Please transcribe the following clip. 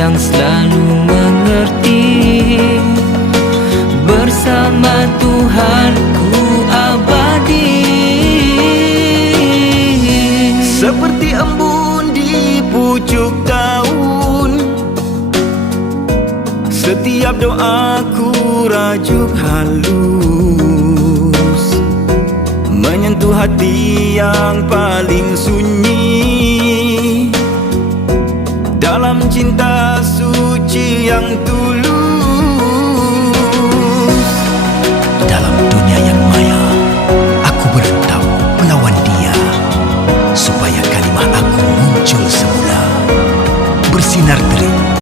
yang selalu mengerti. Bersama Tuhanku abadi. Seperti embun di pucuk daun, setiap doaku rajuk halus, menyentuh hati yang paling sunyi. Dalam cinta suci yang tulus,